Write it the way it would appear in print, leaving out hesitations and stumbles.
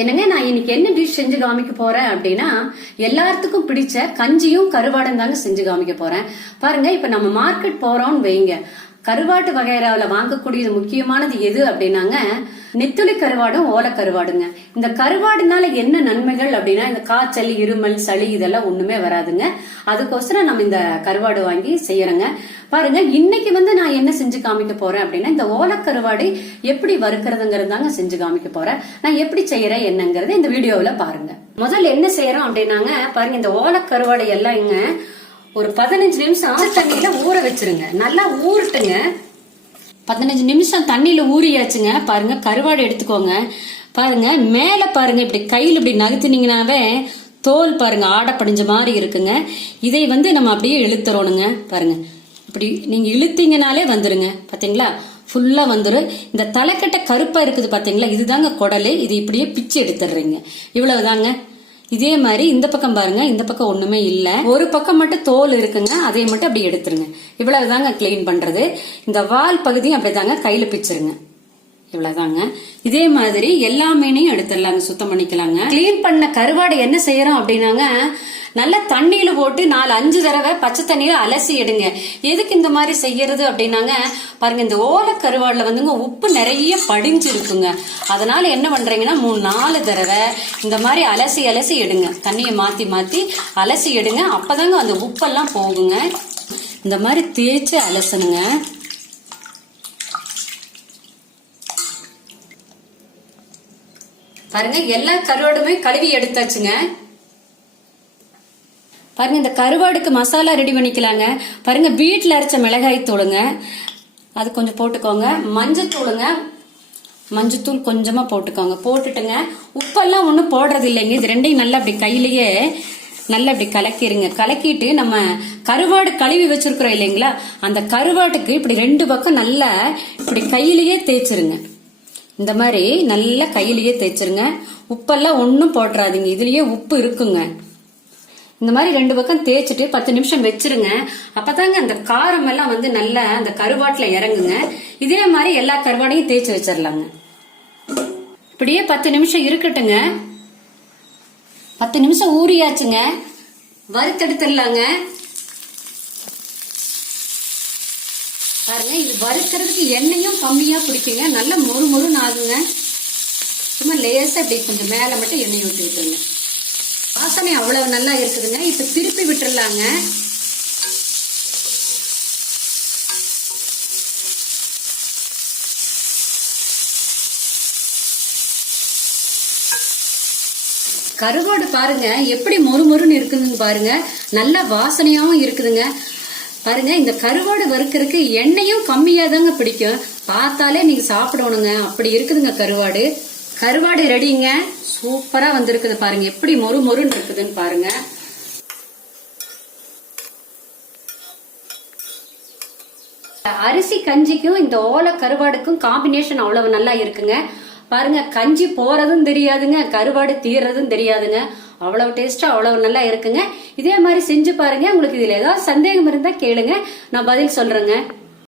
என்னங்க நான் இன்னைக்கு என்ன டிஷ் செஞ்சு காமிக்க போறேன் அப்படின்னா எல்லாத்துக்கும் பிடிச்ச கஞ்சியும் கருவாடும் தாங்க செஞ்சு காமிக்க போறேன். பாருங்க, இப்ப நம்ம மார்க்கெட் போறோம்னு வைங்க, கருவாட்டு வகைராவில வாங்கக்கூடியது முக்கியமானது எது அப்படின்னாங்க நெத்துளி கருவாடும் ஓல கருவாடுங்க. இந்த கருவாடுனால என்ன நன்மைகள் அப்படின்னா இந்த காய்ச்சல், இருமல், சளி இதெல்லாம் ஒண்ணுமே வராதுங்க. அதுக்கோசரம் நம்ம இந்த கருவாடு வாங்கி செய்யறோங்க. பாருங்க, இன்னைக்கு நான் என்ன செஞ்சு காமிக்க போறேன் அப்படின்னா இந்த ஓல கருவாடு எப்படி வறுக்கிறதுங்கிறது தாங்க செஞ்சு காமிக்க போறேன். நான் எப்படி செய்யறேன் என்னங்கறது இந்த வீடியோல பாருங்க. முதல்ல என்ன செய்யறோம் அப்படின்னாங்க, பாருங்க இந்த ஓல கருவாடு எல்லாம் இங்க ஒரு 15 நிமிஷம் தண்ணியில ஊற வச்சிருங்க. நல்லா ஊறட்டுங்க. 15 நிமிஷம் தண்ணியில ஊறியாச்சுங்க. பாருங்க, கருவாடு எடுத்துக்கோங்க. பாருங்க, மேல பாருங்க இப்படி கையில் இப்படி நகர்த்தினீங்கன்னாவே தோல் பாருங்க ஆடை படிஞ்ச மாதிரி இருக்குங்க. இதை நம்ம அப்படியே இழுத்துறோனுங்க. பாருங்க, இப்படி நீங்க இழுத்தீங்கனாலே வந்துருங்க. பாத்தீங்களா, ஃபுல்லா வந்துரும். இந்த தலைக்கட்டை கருப்பா இருக்குது பாத்தீங்களா, இதுதாங்க குடலு. இது இப்படியே பிச்சு எடுத்துடுறீங்க. இவ்வளவுதாங்க. இதே மாதிரி இந்த பக்கம் பாருங்க, இந்த பக்கம் ஒண்ணுமே இல்ல, ஒரு பக்கம் மட்டும் தோல் இருக்குங்க. அதை மட்டும் அப்படி எடுத்துருங்க. இவ்வளவுதாங்க கிளீன் பண்றது. இந்த வால் பகுதியும் அப்படிதாங்க கையில பிச்சிருங்க. இவ்வளவுதாங்க. இதே மாதிரி எல்லா மீனையும் எடுத்துடலாங்க, சுத்தம் பண்ணிக்கலாங்க. கிளீன் பண்ண கருவாடு என்ன செய்யறோம் அப்படின்னாங்க, நல்லா தண்ணியில போட்டு 4-5 தடவை பச்சை தண்ணியில அலசி எடுங்க. எதுக்கு இந்த மாதிரி செய்யறது அப்படின்னாங்க, பாருங்க இந்த ஓல கருவாடுல உப்பு நிறைய படிஞ்சு இருக்குங்க. அதனால என்ன பண்றீங்கன்னா 3-4 தடவை இந்த மாதிரி அலசி அலசி எடுங்க. தண்ணியை மாத்தி மாத்தி அலசி எடுங்க. அப்பதாங்க அந்த உப்பெல்லாம் போகுங்க. இந்த மாதிரி தேய்ச்சி அலசணுங்க. பாருங்க, எல்லா கருவாடுமே கழுவி எடுத்தாச்சுங்க. பாருங்க, இந்த கருவாடுக்கு மசாலா ரெடி பண்ணிக்கலாங்க. பாருங்க, வீட்டுல அரைச்ச மிளகாய் தூளுங்க, அது கொஞ்சம் போட்டுக்கோங்க. மஞ்சத்தூளுங்க, மஞ்சத்தூள் கொஞ்சமா போட்டுக்கோங்க. போட்டுட்டுங்க, உப்பெல்லாம் ஒண்ணும் போடுறது இல்லைங்க. இது ரெண்டையும் நல்லா அப்படி கையிலேயே நல்லா இப்படி கலக்கிடுங்க. கலக்கிட்டு நம்ம கருவாடு கழுவி வச்சிருக்கிறோம் இல்லைங்களா, அந்த கருவாட்டுக்கு இப்படி 2 பக்கம் நல்லா இப்படி கையிலேயே தேய்ச்சிருங்க. இந்த மாதிரி நல்லா கையிலேயே தேய்ச்சிருங்க. உப்பெல்லாம் ஒன்னும் போட்டுறாதீங்க, இதுலயே உப்பு இருக்குங்க. இந்த மாதிரி 2 பக்கம் தேய்ச்சிட்டு 10 நிமிஷம் வச்சிருங்க. அப்பதாங்க அந்த காரம் எல்லாம் நல்லா அந்த கருவாட்டுல இறங்குங்க. இதே மாதிரி எல்லா கருவாடையும் தேய்ச்சி வச்சிடலாங்க. இப்படியே 10 நிமிஷம் இருக்கட்டுங்க. 10 நிமிஷம் ஊறியாச்சுங்க. வறுத்தெடுத்துடலாங்க. பாருங்க, இது வறுக்கிறதுக்கு எண்ணெயும் கம்மியா பிடிக்குங்க. நல்லா மொறு மொறுன்னு ஆகுங்க. சும்மா லேசா இப்படி கொஞ்சம் மேல மட்டும் எண்ணெய் ஊற்றி விட்டுருங்க. வாசனை அவ்வளவு நல்லா இருக்குதுங்க. இப்ப திருப்பி விட்டுறலாங்க. கருவாடு பாருங்க எப்படி மொறுமொறுன்னு இருக்குதுன்னு பாருங்க. நல்ல வாசனையாவும் இருக்குதுங்க. பாருங்க, இந்த கருவாடு வறுக்கிறதுக்கு எண்ணெயும் கம்மியா தாங்க பிடிக்கும். பார்த்தாலே நீங்க சாப்பிடணுங்க, அப்படி இருக்குதுங்க கருவாடு. கருவாடு ரெடிங்க. சூப்பரா வந்திருக்குது பாருங்க, எப்படி மொறு மொறுன்னு இருக்குதுன்னு பாருங்க. அரிசி கஞ்சிக்கும் இந்த ஓல கருவாடுக்கும் காம்பினேஷன் அவ்வளவு நல்லா இருக்குங்க. பாருங்க, கஞ்சி போறதும் தெரியாதுங்க, கருவாடு தீர்றதும் தெரியாதுங்க. அவ்வளவு டேஸ்டா அவ்வளவு நல்லா இருக்குங்க. இதே மாதிரி செஞ்சு பாருங்க. உங்களுக்கு இதுல ஏதாவது சந்தேகம் இருந்தா கேளுங்க, நான் பதில் சொல்றேங்க.